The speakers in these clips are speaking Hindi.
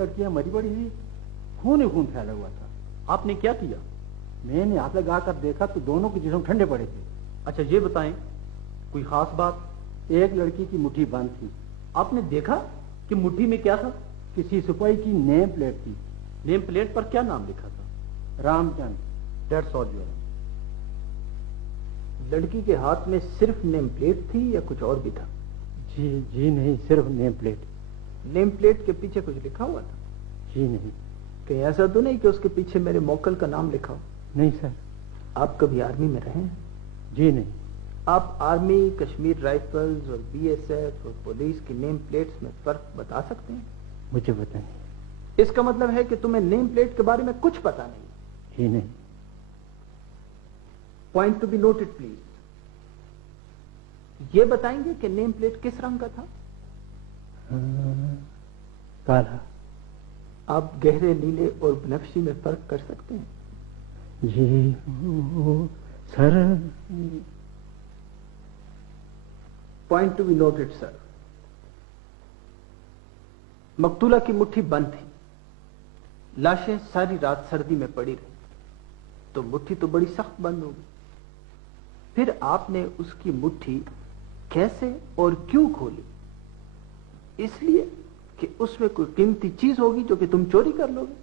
लड़कियां मरी पड़ी थी, खून ही खून फैला हुआ था। आपने क्या किया? मैंने हाथ लगा कर देखा तो दोनों के जिस्म ठंडे पड़े थे। अच्छा ये बताएं, कोई खास बात? एक लड़की की मुट्ठी बंद थी। आपने देखा कि मुट्ठी में क्या था? किसी सिपाही की नेम प्लेट थी। नेम प्लेट पर क्या नाम लिखा था? Ramchand, dead soldier. लड़की के हाथ में सिर्फ नेम प्लेट थी या कुछ और भी था? जी नहीं, सिर्फ नेम प्लेट। नेम प्लेट के पीछे कुछ लिखा हुआ था? जी नहीं। कहीं ऐसा तो नहीं कि उसके पीछे मेरे मोकल का नाम लिखा हो? नहीं सर। आप कभी आर्मी में रहे हैं? जी नहीं। आप आर्मी, कश्मीर राइफल्स और बीएसएफ और पुलिस की नेम प्लेट्स में फर्क बता सकते हैं? मुझे पता नहीं। इसका मतलब है कि तुम्हें नेम प्लेट के बारे में कुछ पता नहीं? जी नहीं। Point to be noted please. ये बताएंगे कि नेम प्लेट किस रंग का था? काला। आप गहरे नीले और बनफशी में फर्क कर सकते हैं? जी sir. Point to be noted sir. मकतूला की मुट्ठी बंद थी। लाशें सारी रात सर्दी में पड़ी रही, तो मुट्ठी तो बड़ी सख्त बंद हो गई। फिर आपने उसकी मुट्ठी कैसे और क्यों खोली? इसलिए कि उसमें कोई कीमती चीज होगी जो कि तुम चोरी कर लोगे।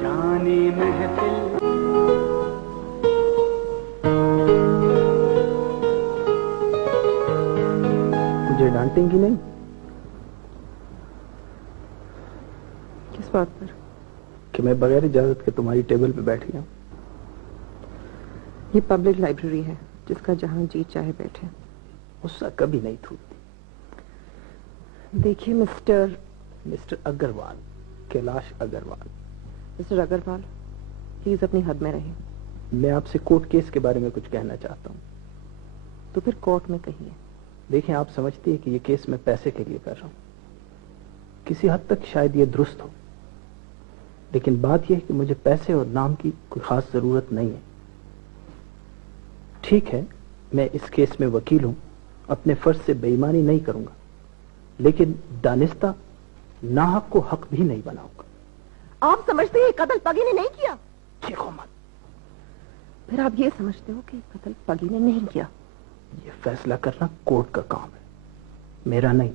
जाने महफिल मुझे डांटेंगी नहीं? किस बात पर? कि मैं बगैर इजाजत के तुम्हारी टेबल पे बैठ गया। ये पब्लिक लाइब्रेरी है, जिसका जहां जी चाहे बैठे। गुस्सा कभी नहीं थूकती। देखिए mister Agrawal, Kailash Agrawal. Mister Agrawal, please अपनी हद में रहिए। मैं आपसे कोर्ट केस के बारे में कुछ कहना चाहता हूँ। तो फिर कोर्ट में कहिए। देखें, आप समझती है कि ये केस मैं पैसे के लिए कर रहा हूँ। किसी हद तक शायद ये दुरुस्त हो, लेकिन बात यह है कि मुझे पैसे और नाम की कोई खास जरूरत नहीं है। ठीक है, मैं इस केस में वकील हूं, अपने फर्ज से बेईमानी नहीं करूंगा, लेकिन दानिस्ता नाहक को हक भी नहीं बनाऊंगा। आप समझते हैं कत्ल पगी ने नहीं किया? चीखो मत। फिर आप ये समझते हो कि कत्ल पगी ने नहीं किया? ये फैसला करना कोर्ट का काम है, मेरा नहीं।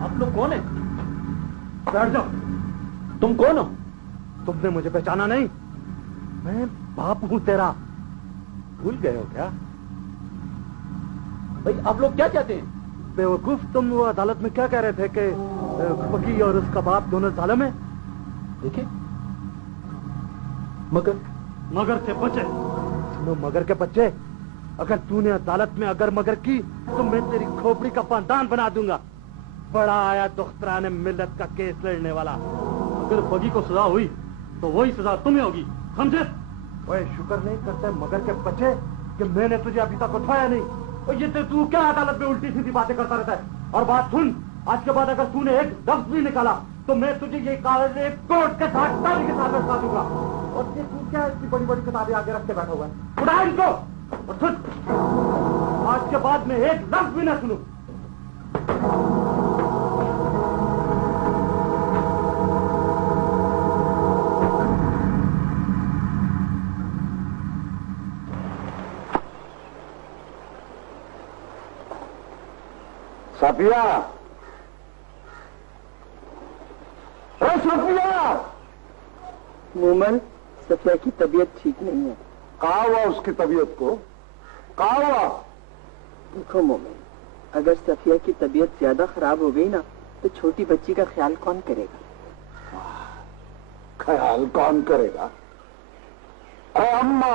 आप लोग कौन है? बैठ जाओ। तुम कौन हो? तुमने मुझे पहचाना नहीं? मैं बाप हूं तेरा, भूल गए हो क्या? भाई आप लोग क्या चाहते हैं? बेवकूफ, तुम वो अदालत में क्या कह रहे थे कि पकी और उसका बाप दोनों जालिम है? देखिए, मगर से बचे। सुनो मगर के बच्चे, अगर तूने अदालत में अगर मगर की तो मैं तेरी खोपड़ी का पांदान बना दूंगा। बड़ा आया दुख्तराने मिल्लत का केस लड़ने वाला। अगर बगी को सजा हुई तो वही सजा तुम्हें होगी, समझे? ओए, शुक्र नहीं करते मगर के बच्चे कि मैंने तुझे अभी तक उठाया नहीं। और ये तू क्या अदालत में उल्टी सीधी बातें करता रहता है? और बात सुन, आज के बाद अगर तूने एक लफ्ज भी निकाला तो मैं तुझे ये कागज कोर्ट के साथ ताली के साथ रखा दूंगा। और ये तू क्या इतनी बड़ी बड़ी किताबें आगे रख के बैठा हुआ है? उठा इनको और सुन, आज के बाद मैं एक लफ्ज भी ना सुनूं। सफिया, सफिया। मोमन, सफिया की तबीयत ठीक नहीं है। कहा हुआ उसकी तबीयत को? कहा हुआ? देखो मोमन, अगर सफिया की तबीयत ज्यादा खराब हो गई ना तो छोटी बच्ची का ख्याल कौन करेगा? ख्याल कौन करेगा? अरे अम्मा,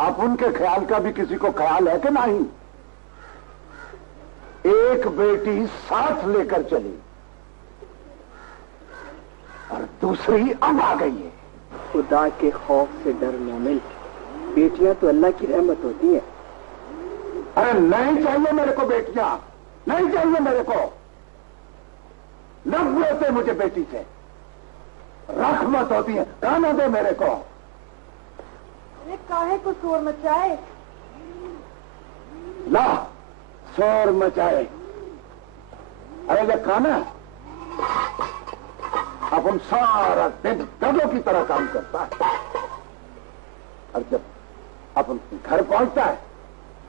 आप उनके ख्याल का भी किसी को ख्याल है कि नहीं? एक बेटी साथ लेकर चली और दूसरी अब आ गई है। खुदा के खौफ से डर मोमिन, बेटियां तो अल्लाह की रहमत होती है। अरे नहीं चाहिए मेरे को बेटियां, नहीं चाहिए मेरे को। नफरत है मुझे बेटी से। राख मत होती है, खाना दे मेरे को। अरे काहे को शोर मचाए? ला शोर मचाए। अरे जब खाना अपन सारा दिन गधों की तरह काम करता है, और जब अपन घर पहुंचता है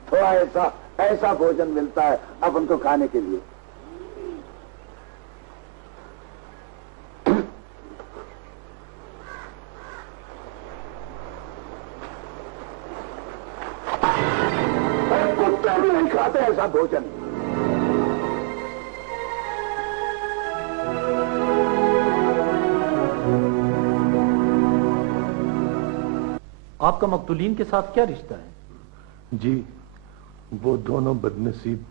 तो ऐसा ऐसा भोजन मिलता है अपन को खाने के लिए। कुत्ते भी नहीं खाते ऐसा भोजन। आपका मकतूलीन के साथ क्या रिश्ता है? जी, वो दोनों बदनसीब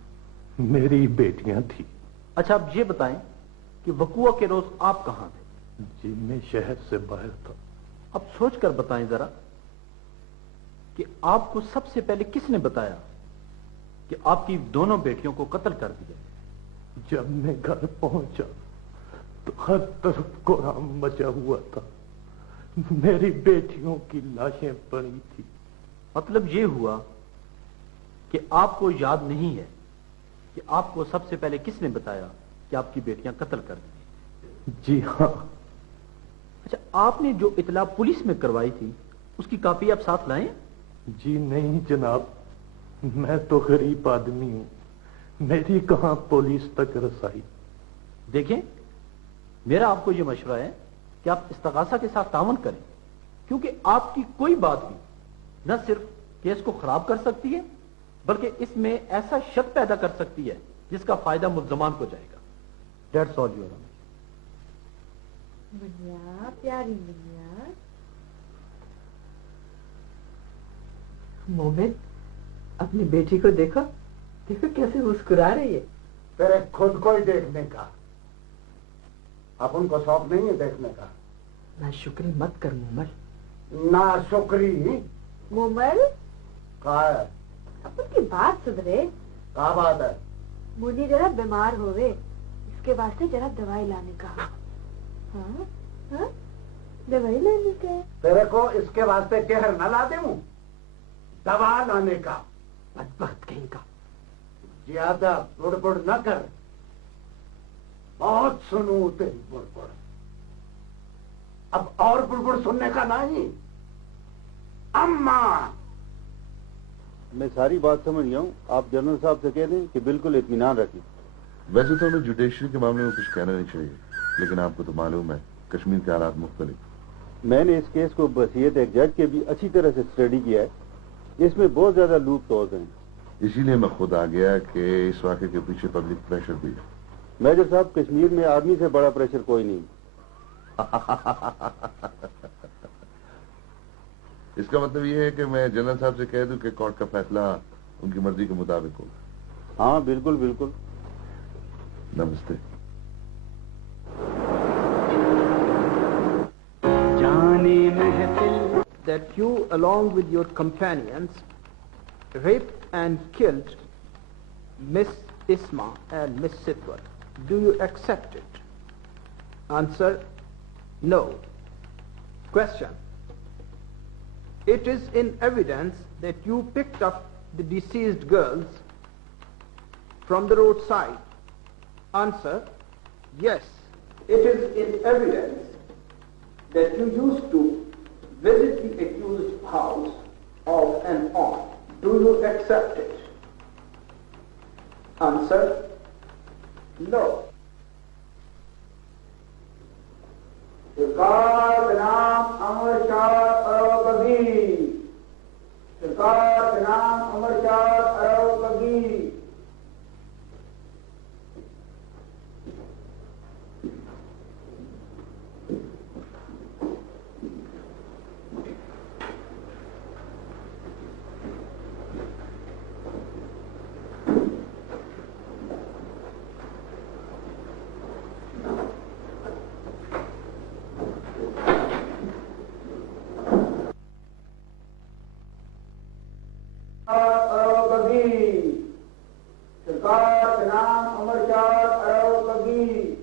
मेरी बेटियां थी। अच्छा, आप ये बताएं कि वकुआ के रोज आप कहां थे? जी, मैं शहर से बाहर था। अब सोचकर बताएं जरा कि आपको सबसे पहले किसने बताया कि आपकी दोनों बेटियों को कत्ल कर दिया? जब मैं घर पहुंचा तो हर तरफ कोहराम मचा हुआ था। मेरी बेटियों की लाशें पड़ी थी। मतलब ये हुआ कि आपको याद नहीं है कि आपको सबसे पहले किसने बताया कि आपकी बेटियां कत्ल कर दी? जी हाँ। अच्छा, आपने जो इतला पुलिस में करवाई थी उसकी कॉपी आप साथ लाएं? जी नहीं जनाब, मैं तो गरीब आदमी हूं, मेरी कहां पुलिस तक रसाई। देखें, मेरा आपको यह मशवरा है कि आप इस्तगासा के साथ तावन करें, क्योंकि आपकी कोई बात भी न सिर्फ केस को खराब कर सकती है बल्कि इसमें ऐसा शक पैदा कर सकती है जिसका फायदा मुल्जमान को जाएगा। That's all your honour. Muniya, प्यारी मुनिया। मोमिन, अपनी बेटी को देखो, देखो कैसे मुस्कुरा रही है। तेरे खुद को ही देखने का, अपन को शौक नहीं है देखने का। नाशुक्री मत कर मोमल। ना शुक्री मोमल, का है? अपन की बात सुधरे। का बात है? मुन्नी जरा बीमार होवे, इसके वास्ते जरा दवाई लाने का। हाँ हाँ, दवाई लाने का। तेरे को इसके वास्ते कहर न ला दूं, दवा लाने का। बदबख्त कहीं का। ज्यादा बुड़बुड़ न कर, बहुत सुनू तेरी बुड़बुड़। अब और बुड़बुड़ सुनने का नहीं। अम्मा, मैं सारी बात समझ गया हूँ। आप जनरल साहब से कह दें कि बिल्कुल इत्मीनान रखें। वैसे तो हमें जुडिशरी के मामले में कुछ कहना नहीं चाहिए, लेकिन आपको तो मालूम है कश्मीर के हालात मुख्तलिफ। मैंने इस केस को बसीयत एक जज के भी अच्छी तरह से स्टडी किया है। इसमें बहुत ज्यादा लूप तोड़ हैं। इसीलिए मैं खुद आ गया कि इस वाक़े के पीछे पब्लिक प्रेशर भी है। मेजर साहब, कश्मीर में आर्मी से बड़ा प्रेशर कोई नहीं। इसका मतलब यह है कि मैं जनरल साहब से कह दूं कि कोर्ट का फैसला उनकी मर्जी के मुताबिक होगा। हाँ बिल्कुल बिल्कुल। नमस्ते। जाने महफिल that you along with your companions raped and killed Miss Isma and Miss Sitwar. Do you accept it? Answer: no. Question: it is in evidence that you picked up the deceased girls from the roadside. Answer: yes. It is in evidence that you used to visit the accused's house off and on. Do you accept it? Answer: no. सरकार के नाम अमर शाह अरव कबीर। सरकार के नाम अमर शाह अरव कबीर। सरकार के नाम अमर शाह अरव कबीर।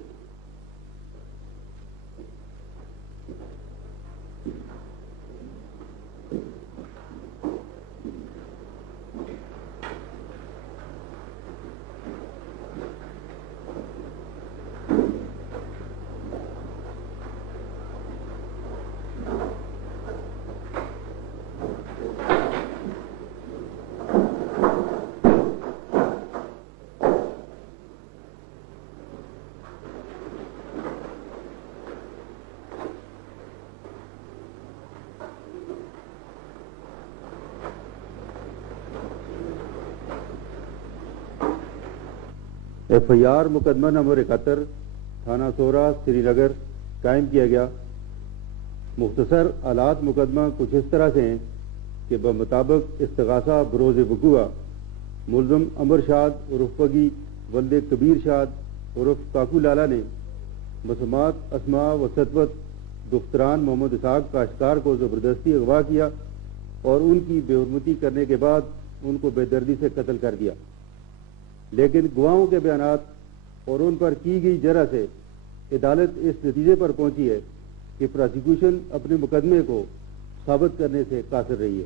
FIR मुकदमा नंबर 71 थाना सोरा श्रीनगर कायम किया गया। मुख्तसर हालात मुकदमा कुछ इस तरह से हैं कि बमुताबिक इस्तगासा बरोज़ वक़ूआ मुल्ज़म अमर शाद उर्फ पगी वल्द कबीर शाद उर्फ काकू लाला ने मसूमात अस्मा व सतवत दुख्तरान मोहम्मद इसाक काश्तकार को ज़बरदस्ती अगवा किया और उनकी बेहुरमती करने के बाद उनको बेदर्दी से कत्ल कर दिया। लेकिन गवाहों के बयानात और उन पर की गई जरा से अदालत इस नतीजे पर पहुंची है कि प्रोसिक्यूशन अपने मुकदमे को साबित करने से कासिर रही है।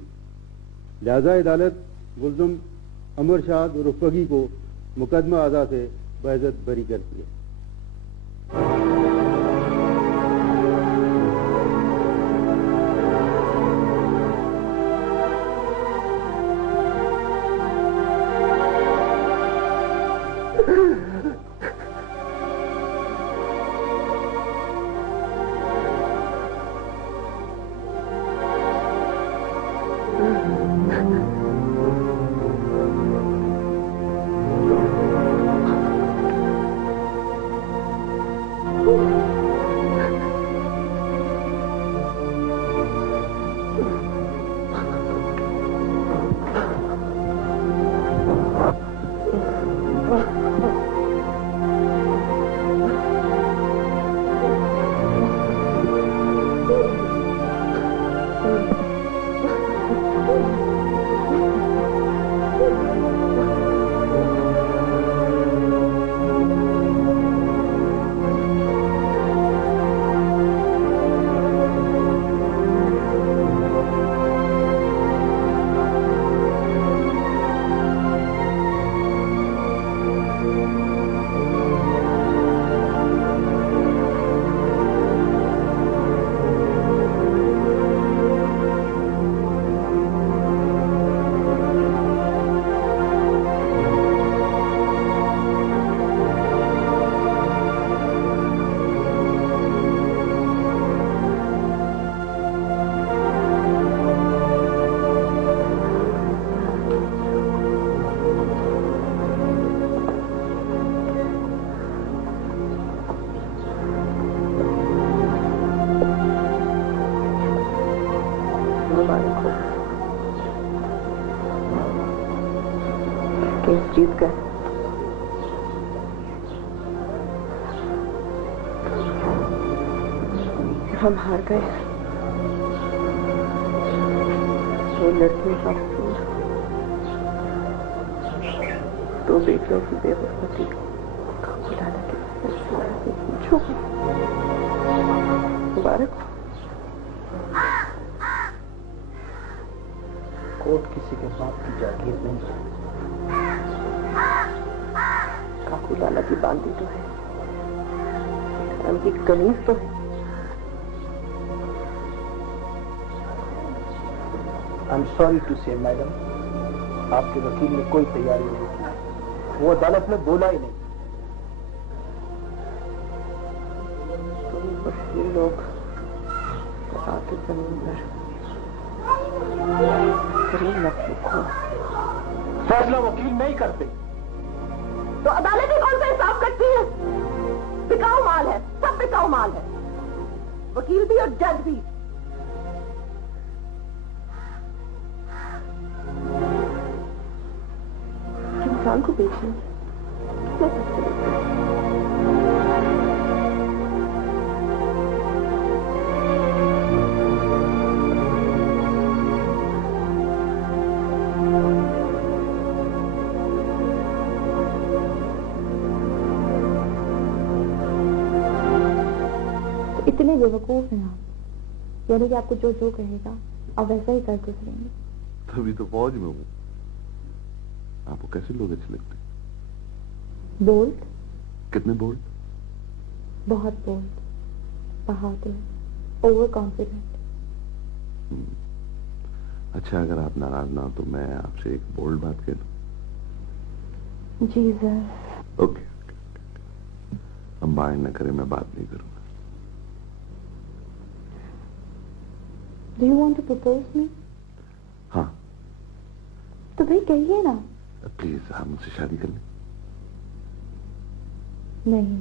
लिहाजा अदालत मुल्ज़म अमर शाद उर्फ पगी को मुकदमा आज़ा से बाइज्जत बरी करती है। केस जीत गए। हम हार गए। वो लड़कियों का कसूर, दो बेटियों की बेवफाई खुदाना के पूछो। मुबारक। कोर्ट किसी के बाप की जागीर नहीं है। काकू लाला की बांधी तो है, उनकी कमीज तो है। आई एम सॉरी टू से मैडम, आपके वकील ने कोई तैयारी नहीं की। वो अदालत में बोला ही नहीं। तुम वकील लोग आके जमीन पर मत लिखो। फैसला वकील नहीं करते तो अदालत ही कौन सा इंसाफ करती है? बिकाऊ माल है, सब बिकाऊ माल है, वकील भी और जज भी। इंसान को बेचने इतने बेवकूफ हैं आप, यानी कि आपको जो जो कहेगा आप वैसा ही कर गुजरेंगे। तभी तो फौज में हूँ। आपको कैसे लोग अच्छे लगते? बोल्ड। कितने बोल्ड? बहुत बोल्ड, बहादुर, ओवर कॉन्फिडेंट। अच्छा, अगर आप नाराज ना हो तो मैं आपसे एक बोल्ड बात कह दूं? जी सर। ओके, हम माइंड न करें, मैं बात नहीं करूंगा। Do you want to propose me? हाँ। तो भाई कहिए ना। प्लीज आप मुझसे शादी कर लें। नहीं।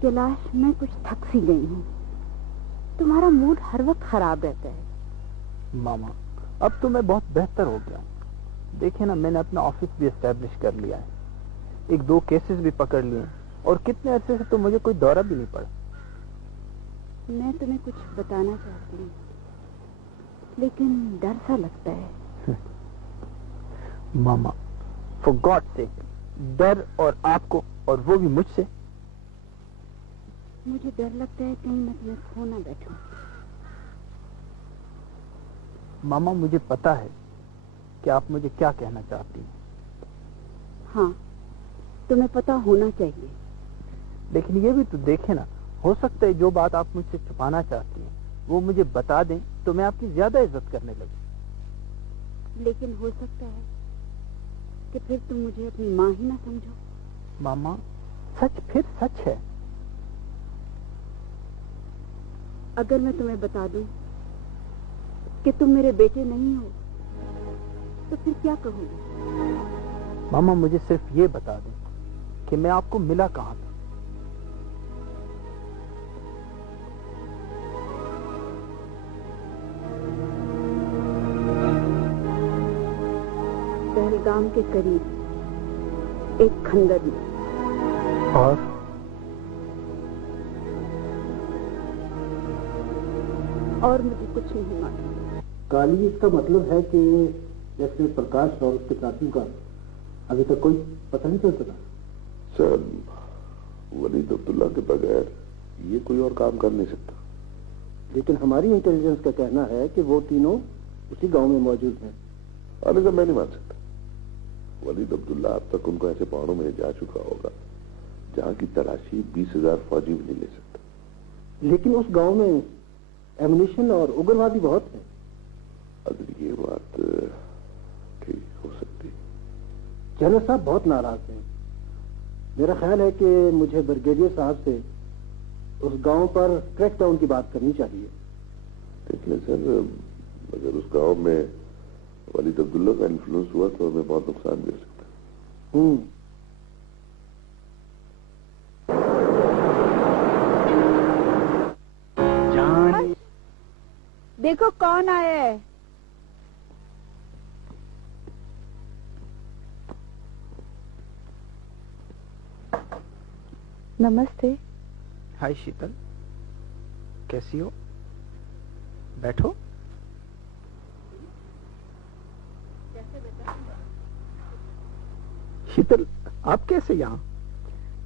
कैलाश, मैं कुछ थक सी गई हूँ। तुम्हारा मूड हर वक्त खराब रहता है। मामा, अब तो मैं बहुत बेहतर हो गया। देखे ना, मैंने अपना ऑफिस भी एस्टेब्लिश कर लिया है, 1-2 केसेस भी पकड़ लिए, और कितने अरसे से तो मुझे कोई दौरा भी नहीं पड़ा। मैं तुम्हें कुछ बताना चाहती हूँ, लेकिन डर सा लगता है। मामा, फॉर गॉड सेक, डर, और आपको, और वो भी मुझसे। मुझे डर लगता है कहीं मैं तुम्हें खो ना बैठूं। मामा, मुझे पता है कि आप मुझे क्या कहना चाहती हैं। हाँ, तुम्हें पता होना चाहिए। लेकिन ये भी तो देखे ना, हो सकता है जो बात आप मुझसे छुपाना चाहती हैं वो मुझे बता दें तो मैं आपकी ज्यादा इज्जत करने लगूं। लेकिन हो सकता है कि फिर तुम मुझे अपनी माँ ही ना समझो। मामा, सच फिर सच है। अगर मैं तुम्हें बता दूं कि तुम मेरे बेटे नहीं हो, तो फिर क्या कहोगे? मामा, मुझे सिर्फ ये बता दें कि मैं आपको मिला कहाँ था। पहलगाम के करीब एक खंदर में। और मुझे कुछ नहीं मालूम। काली, इसका मतलब है कि जैसे प्रकाश और उसके साथियों का अभी तक कोई पता नहीं चल सका। सर, वलीद अब्दुल्ला के बगैर ये कोई और काम कर नहीं सकता। लेकिन हमारी इंटेलिजेंस का कहना है कि वो तीनों उसी गांव में मौजूद हैं। अरे सर, मैं नहीं मान सकता। वलीद अब्दुल्ला अब तक उनको ऐसे पहाड़ों में जा चुका होगा जहां की तलाशी 20,000 फौजी भी नहीं ले सकता। लेकिन उस गांव में एमुनिशन और उग्रवादी बहुत है। अगर ये बात ठीक हो सकती। जनरल साहब बहुत नाराज हैं। मेरा ख्याल है कि मुझे ब्रिगेडियर साहब से उस गांव पर क्रैकडाउन की बात करनी चाहिए। देखिए सर, अगर उस गांव में वलीद अब्दुल्ला का इन्फ्लुएंस हुआ तो हमें बहुत नुकसान भी हो सकता है। देखो कौन आया है। नमस्ते। हाय शीतल, कैसी हो? बैठो। शीतल, आप कैसे यहाँ?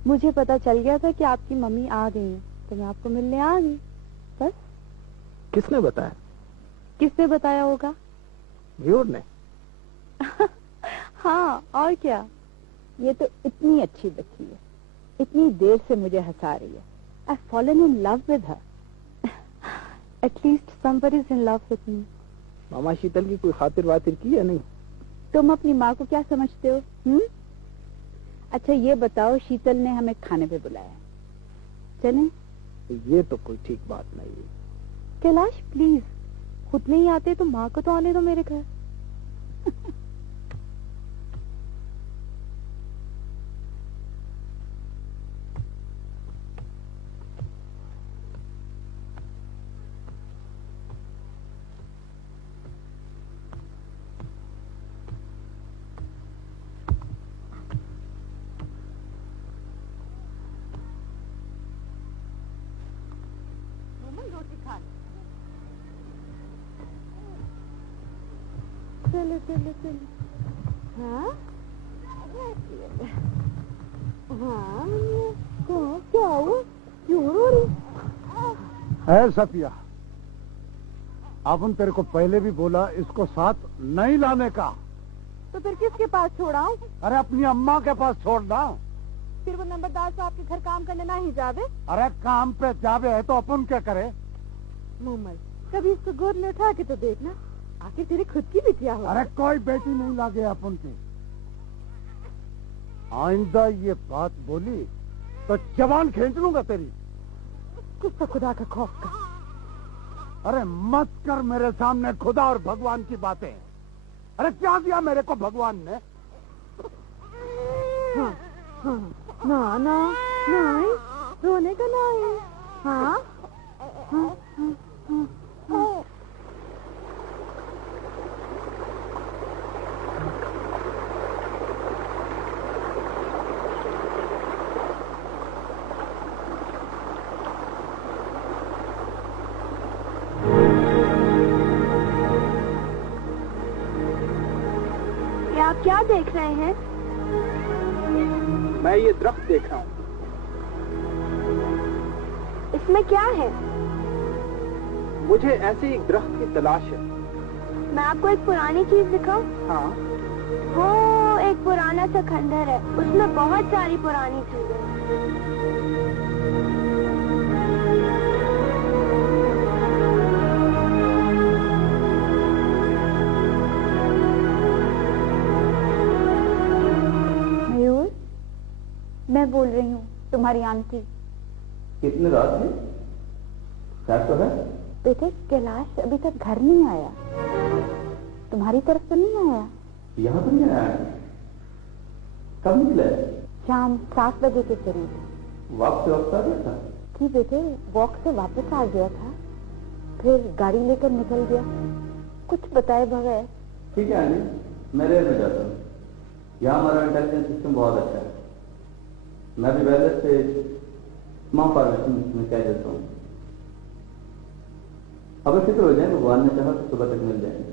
मुझे पता चल गया था कि आपकी मम्मी आ गई है, तो मैं आपको मिलने आ गई। बस। किसने बताया? किसने बताया होगा? व्यूअर ने। हाँ, और क्या। ये तो इतनी अच्छी बच्ची है, इतनी देर से मुझे हंसा रही है। I've fallen in love with her. At least somebody is in love with me. मामा, शीतल की कोई खातिर वातिर की या नहीं? तुम अपनी माँ को क्या समझते हो? अच्छा ये बताओ, शीतल ने हमें खाने पे बुलाया, चलें? ये तो कोई ठीक बात नहीं है। कैलाश प्लीज, खुद नहीं आते तो माँ को तो आने दो मेरे घर। चलो चलो चलो। हाँ हाँ, क्या हुआ? क्यों रो रही है सफिया? अपन तेरे को पहले भी बोला इसको साथ नहीं लाने का। तो फिर किसके पास छोड़ाऊं? अरे अपनी अम्मा के पास छोड़ना। फिर वो नंबरदार साहब के घर काम करने ना ही जावे। अरे काम पे जावे है तो अपन क्या करे? मोमल, कभी इसको गोद में उठा के तो देखना, आखिर तेरी खुद की बिटिया हो। अरे कोई बेटी नहीं लागे अपन की। आइंदा ये बात बोली तो जवान खींच लूंगा तेरी। कुछ तो खुदा का खौफ का। अरे मत कर मेरे सामने खुदा और भगवान की बातें। अरे क्या दिया मेरे को भगवान ने? हाँ, हाँ, ना ना नहीं, रोने का नहीं। हाँ, हाँ, हाँ, हाँ, हाँ। आप क्या देख रहे हैं? मैं ये दरख्त देख रहा हूँ। इसमें क्या है? मुझे ऐसे एक दरख्त की तलाश है। मैं आपको एक पुरानी चीज दिखाऊं? हाँ। वो एक पुराना सा खंडहर है, उसमें बहुत सारी पुरानी चीजें हैं। मैं बोल रही हूँ, तुम्हारी आंटी। कितनी रात है? खैर तो है? बेटे, कैलाश अभी तक घर नहीं आया। तुम्हारी तरफ तो नहीं आया? यहाँ तो नहीं आया। कब निकला? शाम 7 बजे के करीब। वॉक से वक्त आ गया था? जी बेटे, वॉक से वापस आ गया था, फिर गाड़ी लेकर निकल गया, कुछ बताए बगैर। ठीक है आंटी, मैं रेल में जाता हूँ। यहाँ हमारा इंटेलिजेंस सिस्टम बहुत अच्छा है। मैं भी पहले से तमाम फॉर्मेशन में कह देता हूँ। अब फिक्र हो जाए, भगवान ने चाहा तो सुबह तक मिल जाएंगे।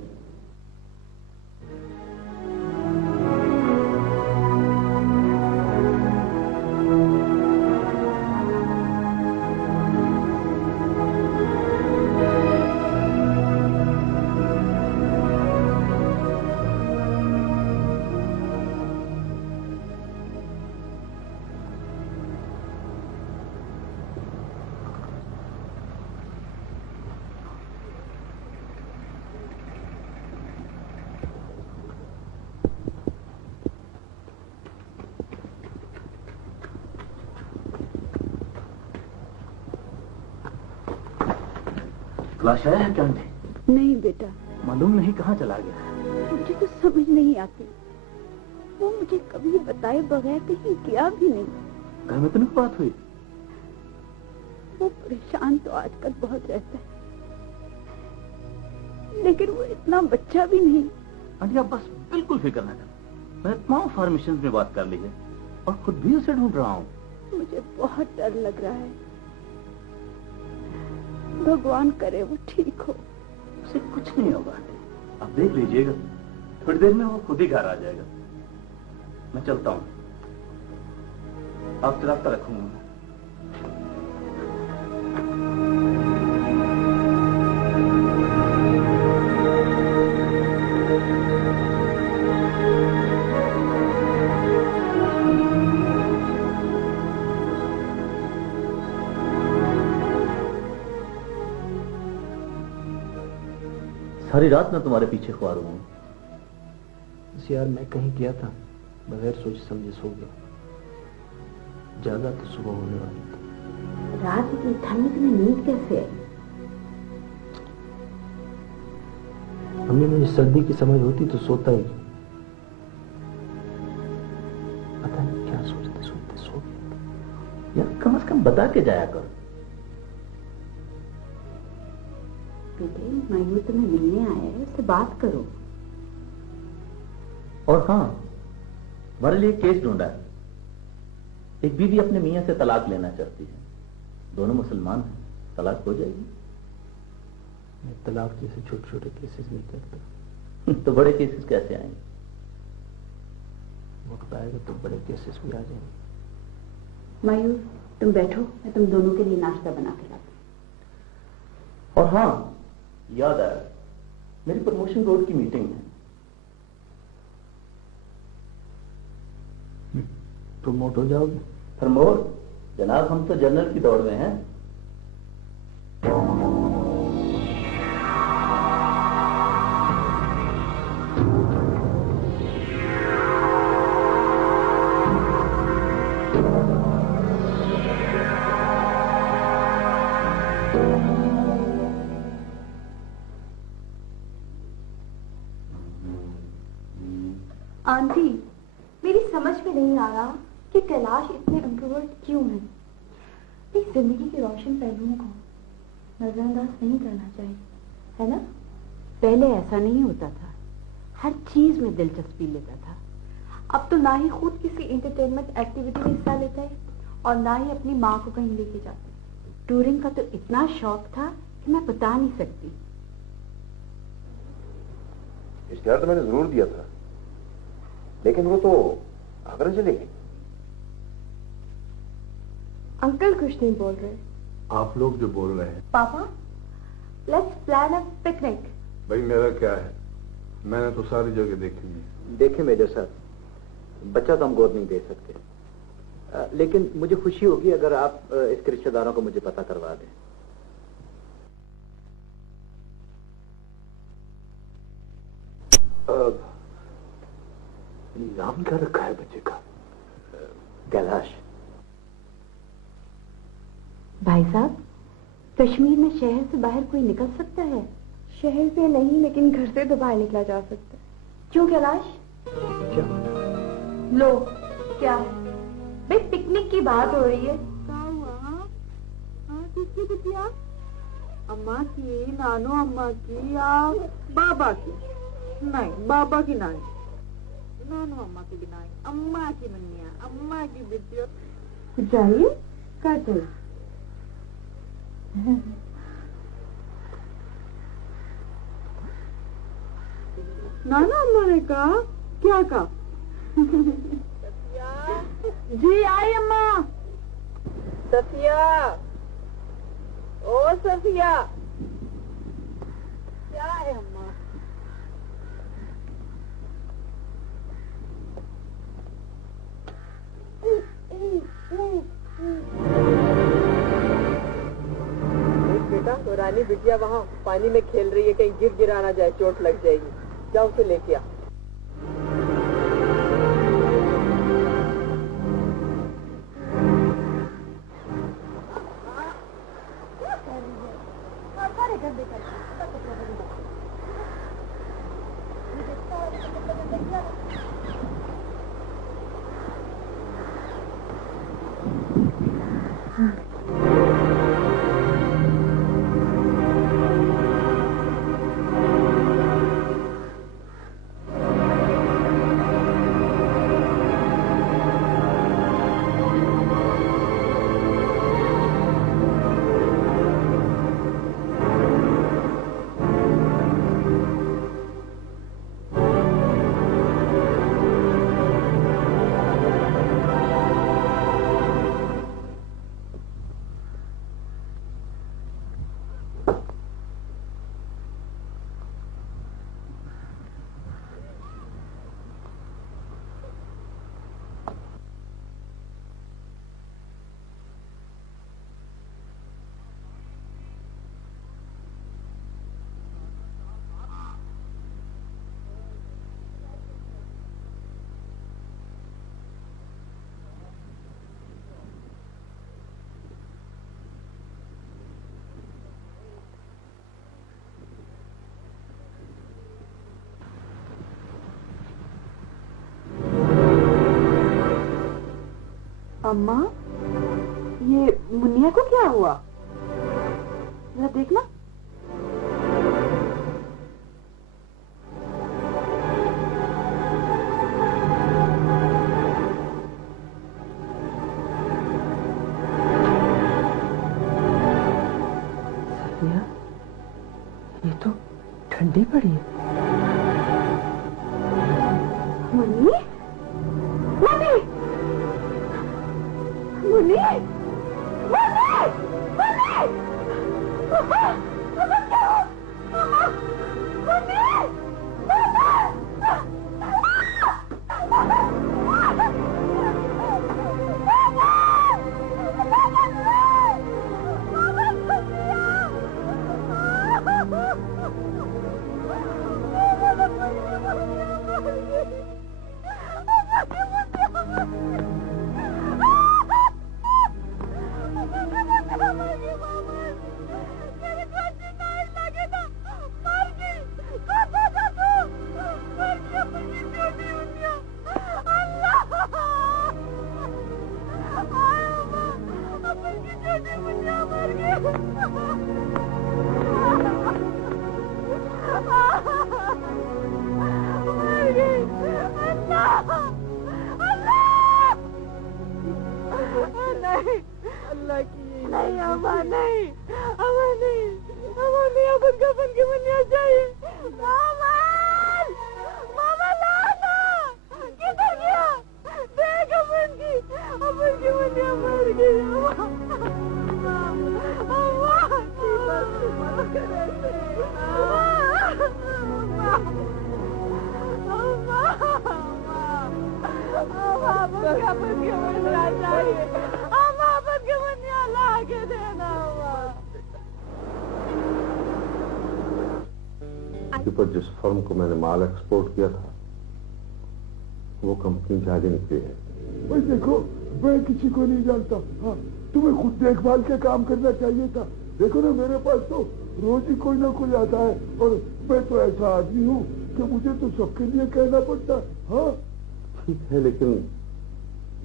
क्लास आया है क्या? नहीं बेटा। मालूम नहीं कहाँ चला गया? मुझे तो समझ नहीं आती, वो मुझे कभी बताए बगैर कहीं गया भी नहीं। घर में तो नहीं बात हुई? वो परेशान तो आजकल बहुत रहता है, लेकिन वो इतना बच्चा भी नहीं। आंटी आप बस बिल्कुल फिक्र न करें, मैंने तमाम फॉर्मेशन में बात कर ली है और खुद भी उसे ढूंढ रहा हूँ। मुझे बहुत डर लग रहा है, भगवान करे वो ठीक हो। उसे कुछ नहीं होगा आंटी, आप देख लीजिएगा, थोड़ी देर में वो खुद ही घर आ जाएगा। मैं चलता हूँ, आपसे रास्ता रखूंगा। सारी रात मैं तुम्हारे पीछे ख्वार हुआ हूं। यार मैं कहीं गया था, बगैर सोच समझे सो गया, जागा तो सुबह होने वाली थी। रात इतनी ठंड में नींद कैसे है? मम्मी मुझे सर्दी की समझ होती तो सोता ही, पता नहीं क्या सोचते सोचते सो गया। यार कम से कम बता के जाया करो। बेटे, मयूर तुम्हें मिलने आया है, उससे बात करो। और हाँ, हमारे लिए केस ढूंढा है। एक बीवी अपने मियां से तलाक लेना चाहती है, दोनों मुसलमान हैं, तलाक हो जाएगी। मैं तलाक जैसे छोटे छोटे केसेस नहीं करता। तो बड़े केसेस कैसे आएंगे? वक्त आएगा तो बड़े केसेस भी आ जाएंगे। मयूर तुम बैठो, मैं तुम दोनों के लिए नाश्ता बना के लाती हूं। और हाँ, याद आया, मेरी प्रमोशन बोर्ड की मीटिंग है। प्रमोट हो जाओगे? प्रमोट जनाब, हम तो जनरल की दौड़ में हैं। आंटी, मेरी समझ में नहीं आ रहा कि कैलाश इतने इंट्रोवर्ट क्यों है। एक जिंदगी के रोशन पहलुओं को नजरअंदाज नहीं करना चाहिए, है ना? पहले ऐसा नहीं होता था, हर चीज में दिलचस्पी लेता था। अब तो ना ही खुद किसी एंटरटेनमेंट एक्टिविटी में हिस्सा लेता है और ना ही अपनी माँ को कहीं लेके जाता है। टूरिंग का तो इतना शौक था कि मैं बता नहीं सकती। इश्तिहार तो मैंने जरूर दिया था, लेकिन वो तो आगरा चले गई। अंकल कुछ नहीं बोल रहे। आप लोग जो बोल रहे हैं। पापा, लेट्स प्लान अ पिकनिक। भाई मेरा क्या है, मैंने तो सारी जगह देखी है। देखें मेजर साहब, बच्चा तो हम गोद नहीं दे सकते, लेकिन मुझे खुशी होगी अगर आप इसके रिश्तेदारों को मुझे पता करवा दें। नाम क्या रखा है बच्चे का? कैलाश। भाई साहब, कश्मीर में शहर से बाहर कोई निकल सकता है? शहर से नहीं, लेकिन घर से तो बाहर निकला जा सकता है। क्यों कैलाश? क्या? लो, क्या भाई, पिकनिक की बात हो रही है। किसकी बिटिया? अम्मा की, नानो अम्मा की या बाबा की? नहीं, बाबा की नहीं, नानो अम्मा की भी नहीं, अम्मा की मनिया, अम्मा की बिटिया। जाइए कहते नाना अम्मा ने कहा, क्या कहा? जी आई अम्मा। सफिया, ओ सफिया, क्या है अम्मा? बेटा, तो रानी बिटिया वहाँ पानी में खेल रही है, कहीं गिर गिरा ना जाए, चोट लग जाएगी। जाओ उसे लेके आ। अम्मा, ये मुन्निया को क्या हुआ? जरा देखना। सफिया, ये तो ठंडी पड़ी है। मुन्नी, मुन्नी, मुन्नी, मुन्नी, मुन्नी, पापा, पापा क्या हो? पापा, मुन्नी, अल्लाह की नहीं अम्मा नहीं अम्मा नहीं अम्मा नहीं अपन कफन के बनिया चाहिए मामा मामा लाना किधर गया देख अपन की बनिया मर गई पर जिस फर्म को मैंने माल एक्सपोर्ट किया था वो कंपनी जारी निकली है। भाई देखो, मैं किसी को नहीं जानता। हाँ, तुम्हें खुद देखभाल के काम करना चाहिए था। देखो ना, मेरे पास तो रोज ही कोई ना कोई आता है और मैं तो ऐसा आदमी हूँ कि मुझे तो सबके लिए कहना पड़ता है। हाँ ठीक है, लेकिन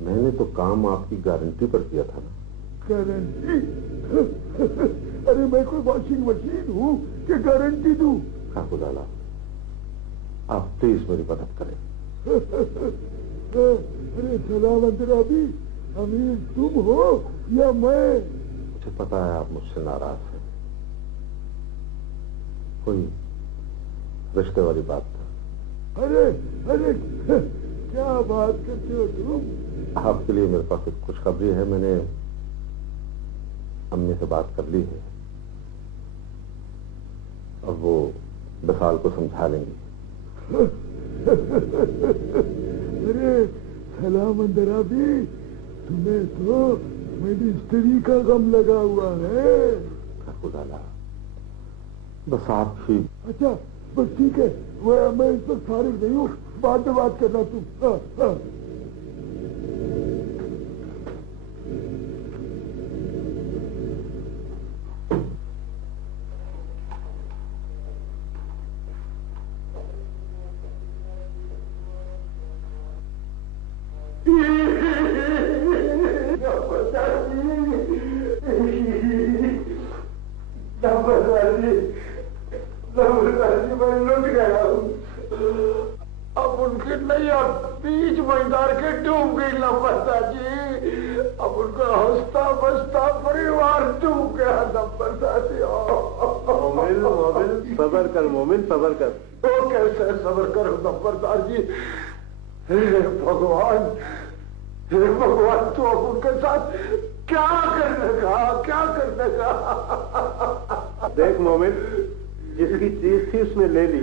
मैंने तो काम आपकी गारंटी पर किया था ना। गारंटी? अरे मैं कोई वॉशिंग मशीन हूँ कि गारंटी दूँ? खुदाला, आप प्लीज मेरी मदद करें। अरे सलाम अंदराबी, अमीर तुम हो या मैं? मुझे पता है आप मुझसे नाराज हैं। कोई रिश्ते वाली बात था। अरे अरे क्या बात करते हो तुम? आपके लिए मेरे पास एक खुशखबरी है। मैंने अम्मी से बात कर ली है, अब वो विशाल को समझा लेंगी। अरे सलाम अंदराबी, तुम्हें तो मेरी स्त्री का गम लगा हुआ है। खुदाला, बस आप ही। अच्छा बस ठीक है, मैं इस पर फारिग नहीं हूँ, बाद में बात करना तुम। मैं लुट गया हूँ। अब उनकी नैया बीच मैदान के डूब गई लंबरदा जी। अब उनका हंसता बसता परिवार डूब गया लंबरदा जी। मोमिन सबर कर, मोमिन सबर कर। तो कैसे सबर करो लंबरदार जी? हे भगवान, हे भगवान, तो अब उनके साथ क्या करने का? देख मोमिन, जिसकी चीज थी उसने ले ली,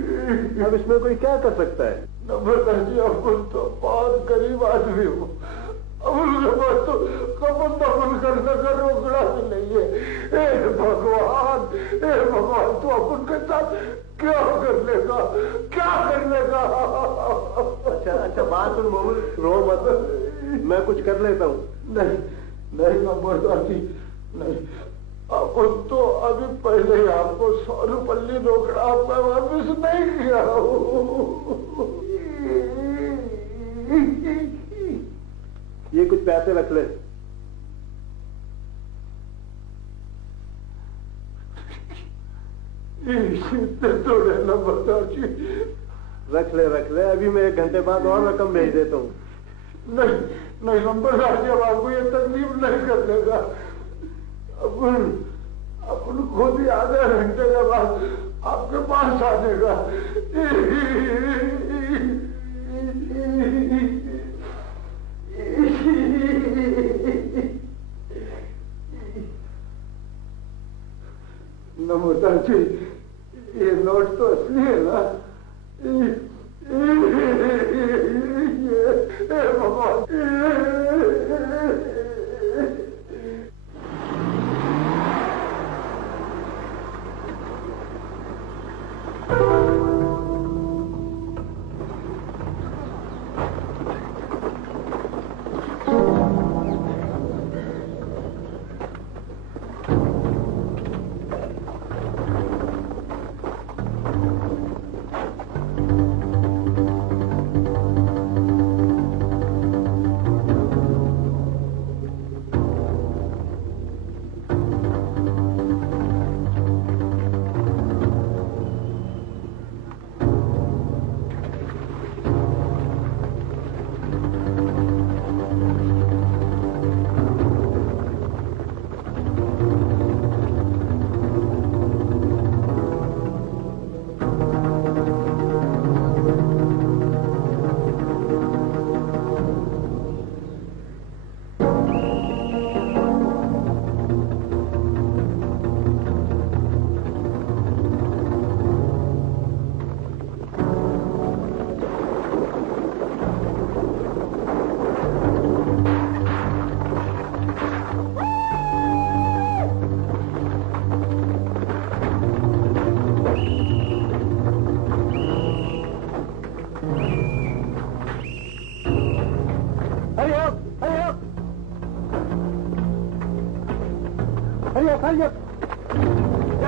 अब इसमें कोई क्या कर सकता है? नंबरदार जी, अब तो बहुत गरीब आदमी हूँ। अब उनके पास तो कपन दफन करने का रोकड़ा भी नहीं है। हे भगवान, तो अब उनके साथ क्या करने का? अच्छा बात सुन मोमिन, रो मत, मैं कुछ कर लेता हूँ। नहीं नंबरदार जी, नहीं। अब तो अभी पहले ही आपको 100 रुपये रोकड़ा मैं वापिस नहीं किया हूँ। ये कुछ पैसे रख ले। थोड़े नंबरदार जी, रख ले, अभी मैं 1 घंटे बाद और रकम भेज देता हूँ। नहीं नंबरदार जी, अब आपको ये तकलीफ नहीं करने का। अपन खुद ही आधे घंटे के बाद आपके पास आने का। नमस्कार जी, ये नोट तो असली है ना?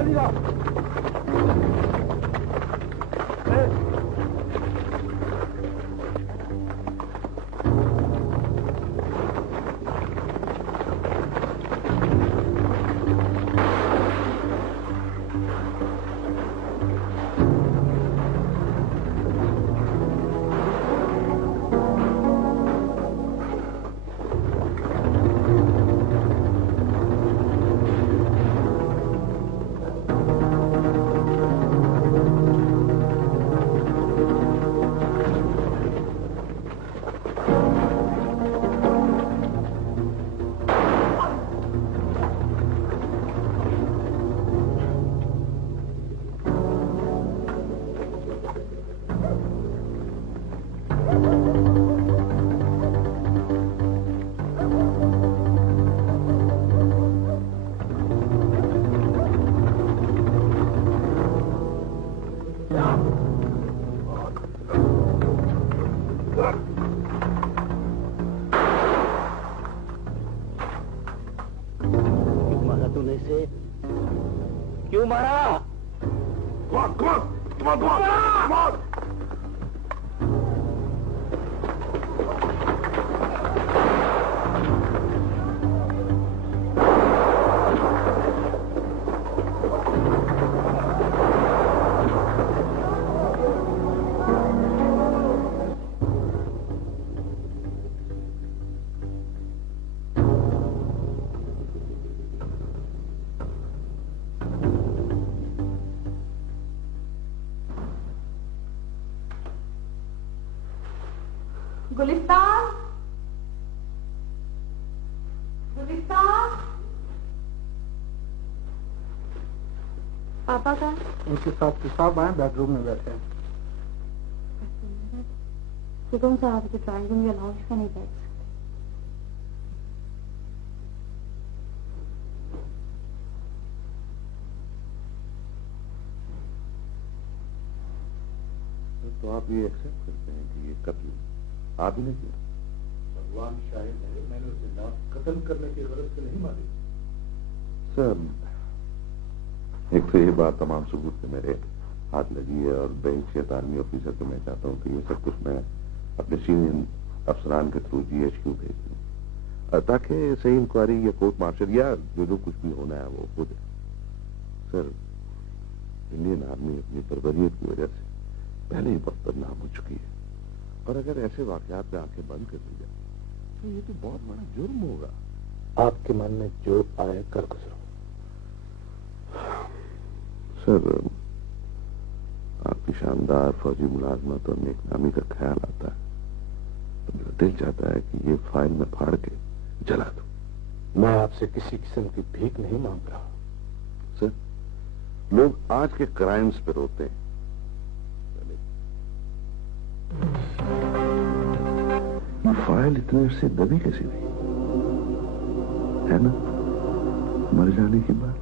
जल्दी जाओ। क्यों मारा? गुलिस्तान, गुलिस्तान। पापा का? उनके साथ पेशाब आए, बेडरूम में बैठे हैं। बेगम साहब के ड्राइंग रूम या लाउंज में नहीं बैठ सकते। तो आप ये एक्सेप्ट करते हैं कि ये कत्ल आप ही ने किया? भगवान शाहिद है, मैंने उसे ना कत्ल करने की गरज से नहीं मारी। सर, एक तो ये बात तमाम सबूत पे मेरे हाथ लगी है और बेहद आर्मी ऑफिसर को मैं चाहता हूँ कि ये सब कुछ मैं अपने सीनियर अफसरान के थ्रू GHQ भेज दूँ ताकि सही इंक्वायरी या कोर्ट मार्शल या जो कुछ भी होना है वो हो जाए। सर, इंडियन आर्मी अपनी बर्बरियत की वजह से पहले ही बहुत बदनाम हो चुकी है और अगर ऐसे वाकयात पे आंखें बंद कर दी जाए तो ये तो बहुत बड़ा जुर्म होगा। आपके मन में जो आए कर गुजरो। सर, आपकी शानदार फौजी मुलाजमत और नेकनामी का ख्याल आता है तो मेरा दिल चाहता है कि ये फाइल में फाड़ के जला दूं। मैं आपसे किसी किस्म की भीख नहीं मांग रहा। सर, लोग आज के क्राइम्स पे रोते हैं, फाइल इतने अरसे दबी कैसी थी, है ना? मर जाने की बात।